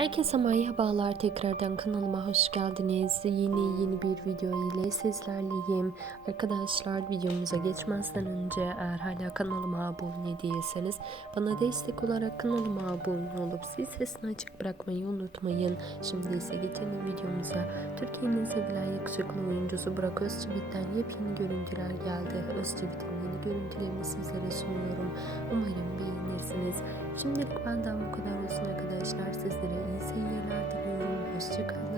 Herkese merhabalar tekrardan kanalıma hoş geldiniz. Yeni yeni bir video ile sizlerleyim. Arkadaşlar videomuza geçmezden önce eğer hala kanalıma abone değilseniz bana destek olarak kanalıma abone olup zil sesini açık bırakmayı unutmayın. Şimdi ise geçelim videomuza. Türkiye'nin sevilen yakışıklı oyuncusu Burak Özçivit'ten yepyeni görüntüler geldi. Özçivit'in yeni görüntülerini sizlere sunuyorum. Umarım beğenirsiniz. Şimdilik benden bu kadar olsun sesleri iyi seyirler diliyorum. Hoşçakalın.